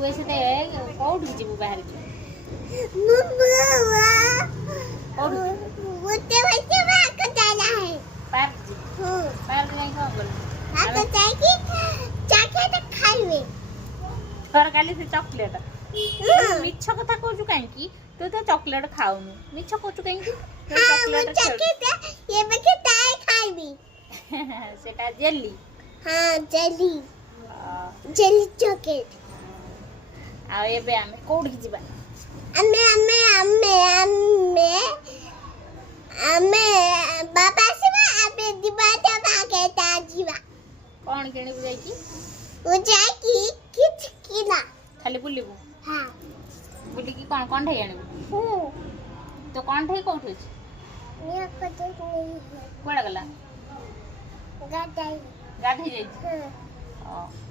तू ऐसे ते कौट जीव बाहर पार्क जी पार्क में कौन बोल तोर काली से चॉकलेट मिछ कथा कहू कहीं तू तो चॉकलेट खाऊनु मिछ कहू कहीं चॉकलेट सेटा जेली हाँ जेली जेली चॉकलेट आ एबे आमे कोड की जीवा आमे बाबा सेवा आबे दिबा भागे ता जीवा कौन किणी बुझाई की ओ जाय की किछ किला खाली बुलिबू हां बुली की कौन ठई आनिबू तो कौन ठई कोठी अछि निया कते नहीं कोडा गला गाडाई गाधी जाई हां